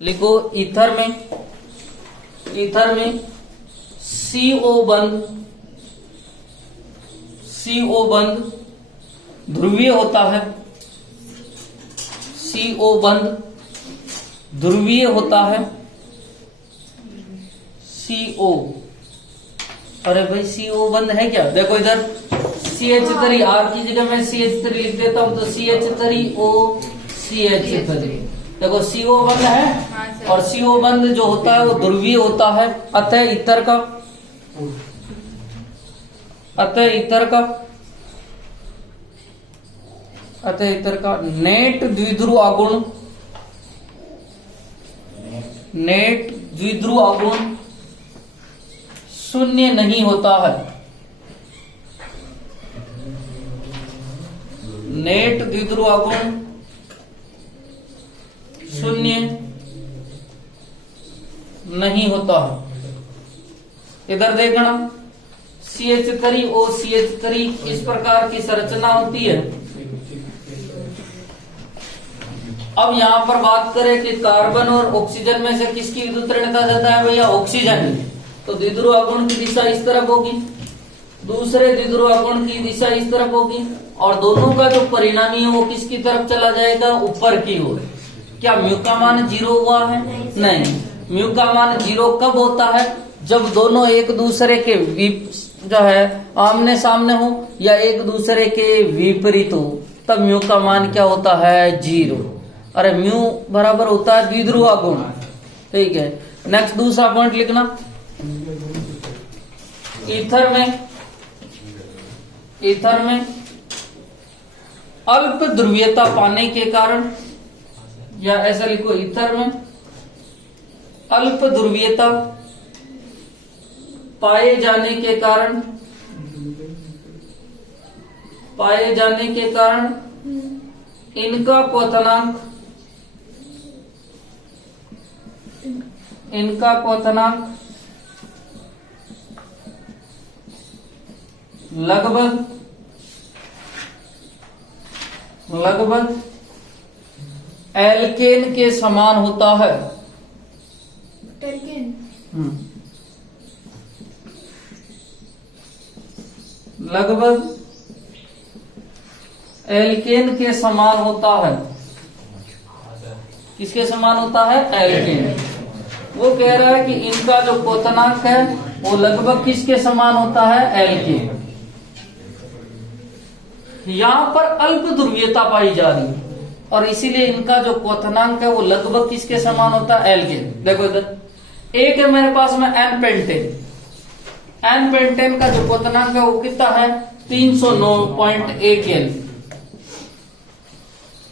लिखो ईथर में CO बंध ध्रुवीय होता है। CO बंध ध्रुवीय होता है। CO, अरे भाई CO बंध है क्या? देखो इधर CH3 R की जगह मैं CH3 लिख देता हूं तो CH3O CH3। देखो CO बंध है और CO बंध जो होता है वो ध्रुवीय होता है। अतः इतर का नेट द्विध्रुव आघूर्ण शून्य नहीं होता है। नेट द्विध्रुव आघूर्ण शून्य नहीं होता है। इधर देखना CH3O CH3 इस प्रकार की संरचना होती है। अब यहां पर बात करें कि कार्बन और ऑक्सीजन में से किसकी विद्युत ऋणता ज्यादा है? भैया ऑक्सीजन। तो द्विध्रुव आघूर्ण की दिशा इस तरफ होगी, दूसरे द्विध्रुव आघूर्ण की दिशा इस तरफ होगी और दोनों का जो परिणामी है वो किसकी तरफ चला जाएगा? ऊपर की ओर। क्या म्यू का मान 0 हुआ है? नहीं। म्यू का मान 0 कब होता है? जब दोनों एक दूसरे के जो है आमने सामने हो या एक दूसरे के विपरीत हो, तब म्यू का मान क्या होता है? 0। अरे म्यू बराबर होता है द्विध्रुव आघूर्ण। ठीक है, नेक्स्ट दूसरा पॉइंट लिखना। ईथर में अल्प ध्रुवीयता पाने के कारण, या ऐसा लिखो ईथर में अल्प ध्रुवीयता पाए जाने के कारण इनका क्वथनांक लगभग एल्केन के समान होता है। लगभग एल्केन के समान होता है। किसके समान होता है? एल्केन। वो कह रहा है कि इनका जो क्वथनांक है वो लगभग किसके समान होता है? एल्केन। यहां पर अल्प ध्रुवीयता पाई जा रही है और इसीलिए इनका जो क्वथनांक है वो लगभग किसके समान होता है? एल्केन। देखो इधर एक है मेरे पास में एन पेंटेन का जो क्वथनांक है वो कितना है? 309.1 N।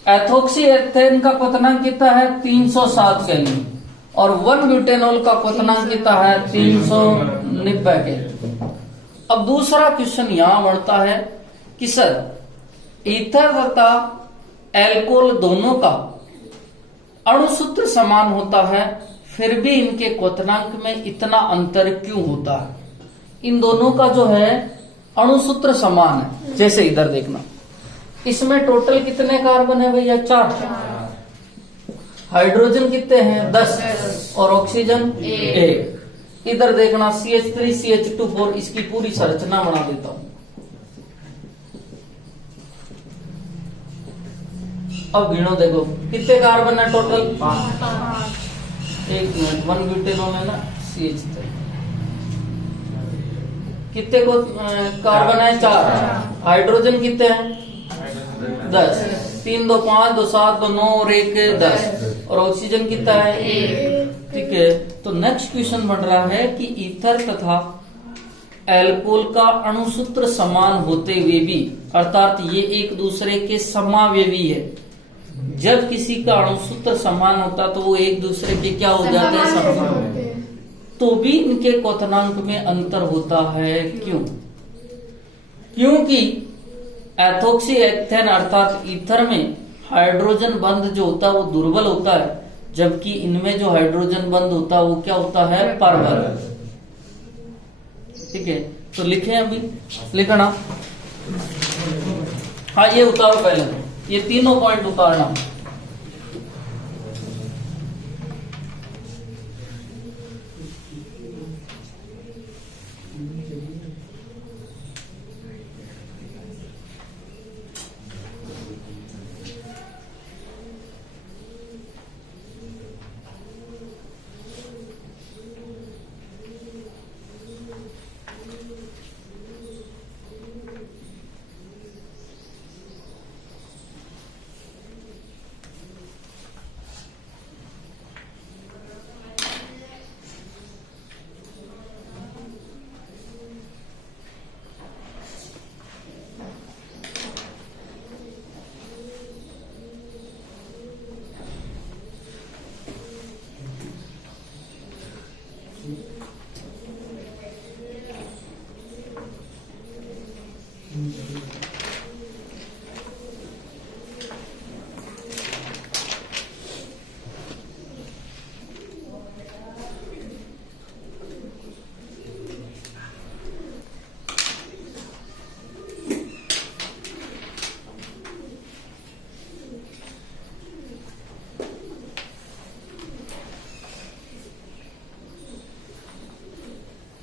एथोक्सी एथेन का क्वथनांक कितना है? 307 केल्विन। और 1 ब्यूटेनॉल का क्वथनांक कितना है? 390 केल्विन। अब दूसरा क्वेश्चन यहां बढ़ता है कि सर ईथर तथा एल्कोहल दोनों का अणुसूत्र समान होता है, फिर भी इनके क्वथनांक में इतना अंतर क्यों होता है? इन दोनों का जो है अणुसूत्र समान है। जैसे इधर देखना, इसमें टोटल कितने कार्बन है भैया? 4। हाइड्रोजन कितने हैं? 10 और ऑक्सीजन 1। इधर देखना CH3 CH2 4, इसकी पूरी संरचना बना देता हूं। अब गिनो, देखो कितने कार्बन है टोटल? 5। एक मिनट, 1 ब्यूटेनॉल है ना CH3। कितने को कार्बन है? 4। हाइड्रोजन कितने हैं? 10। 3 2 5 2 7 2 9 और 1 10। और ऑक्सीजन कितना है? 1। ठीक है, तो नेक्स्ट क्वेश्चन बन रहा है कि ईथर तथा एल्कोहल का अणुसूत्र समान होते हुए भी, अर्थात ये एक दूसरे के समावेवी है। जब किसी का अणुसूत्र समान होता तो वो एक दूसरे के क्या हो जाते हैं? समान। तो भी इनके क्वथनांक में अंतर होता है। क्यों? क्योंकि एथोक्सी एथेन अर्थात ईथर में हाइड्रोजन बंध जो होता है वो दुर्बल होता है, जबकि इनमें जो हाइड्रोजन बंध होता है वो क्या होता है? प्रबल। ठीक है, तो लिखें अभी, लिखना। हाँ, ये उतारो पहले, ये तीनों पॉइंट उतारना।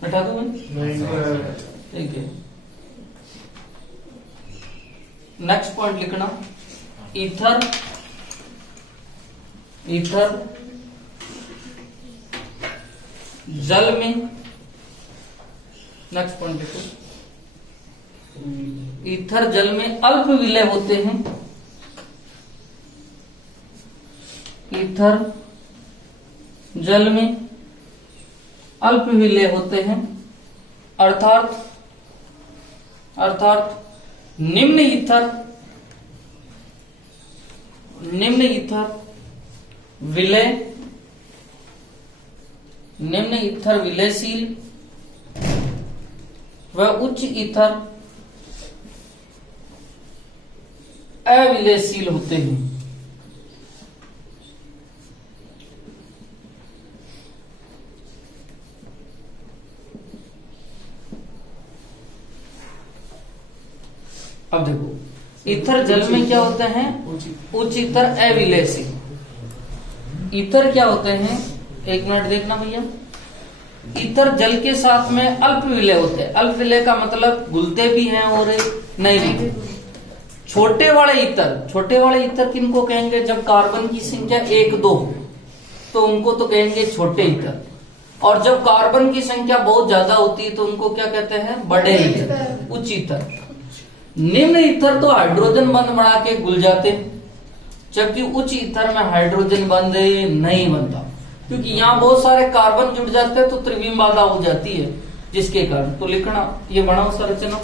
बैठा दो ठीक है। नेक्स्ट पॉइंट लिखना, ईथर जल में, नेक्स्ट पॉइंट लिखो, ईथर जल में अल्प विलय होते हैं। ईथर जल में अल्प विलय होते हैं, अर्थात निम्न ईथर विलयशील व उच्च ईथर अविलयशील होते हैं। अब देखो, ईथर जल में क्या होते हैं, उच्च ईथर अविलयशील। ईथर क्या होते हैं, एक मिनट देखना भैया, ईथर जल के साथ में अल्प विलय होते हैं। अल्प विलय का मतलब घुलते भी हैं और नहीं भी। छोटे वाले ईथर किनको कहेंगे, जब कार्बन की संख्या 1-2 तो उनको तो कहेंगे छोटे ईथर, और जब कार्बन की संख्या बहुत ज्यादा होती है तो उनको क्या कहते हैं, बड़े ईथर, उच्च ईथर। निम्न ईथर तो हाइड्रोजन बंध बना के घुल जाते, जबकि उच्च ईथर में हाइड्रोजन बंध नहीं बनता, क्योंकि यहाँ बहुत सारे कार्बन जुड़ जाते हैं तो त्रिविम बाधा हो जाती है, जिसके कारण। तो लिखना, ये बनाओ संरचना,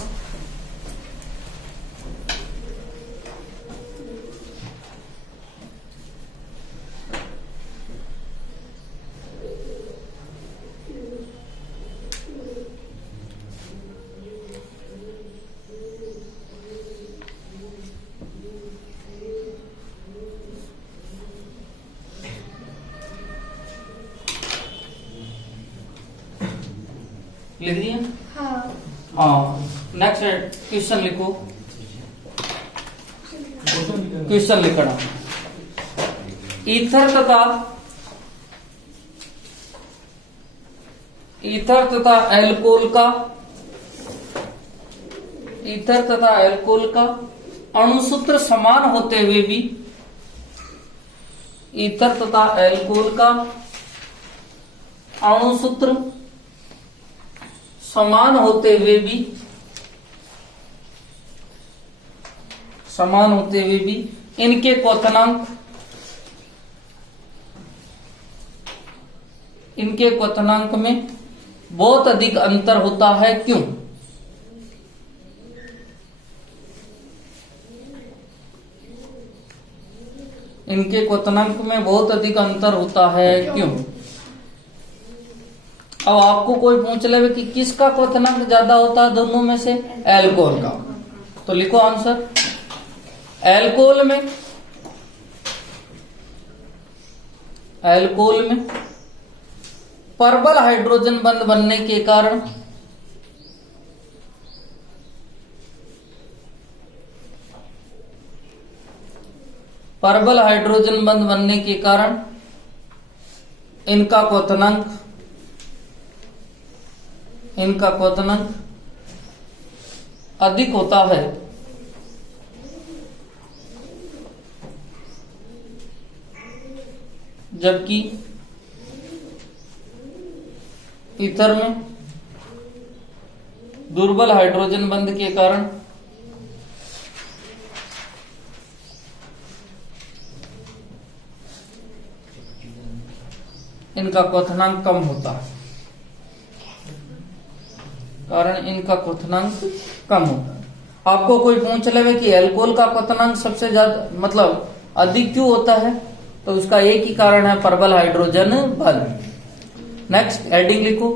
लिख दिया? हाँ। नेक्स्ट क्वेश्चन लिखो, क्वेश्चन लिखना, ईथर तथा एल्कोहल का अणुसूत्र समान होते हुए भी, ईथर तथा एल्कोहल का अणुसूत्र समान होते हुए भी इनके क्वथनांक में बहुत अधिक अंतर होता है, क्यों? इनके क्वथनांक में बहुत अधिक अंतर होता है, क्यों? अब आपको कोई पूछ ले कि किसका क्वथनांक ज्यादा होता है दोनों में से, एल्कोहल का, तो लिखो आंसर। एल्कोहल में प्रबल हाइड्रोजन बंध बनने के कारण इनका क्वथनांक अधिक होता है, जबकि ईथर में दुर्बल हाइड्रोजन बंध के कारण इनका क्वथनांक कम होता है, आपको कोई पूछ ले कि एल्कोहल का क्वथनांक सबसे ज्यादा मतलब अधिक क्यों होता है, तो उसका एक ही कारण है, प्रबल हाइड्रोजन बंध। नेक्स्ट हेडिंग लिखो,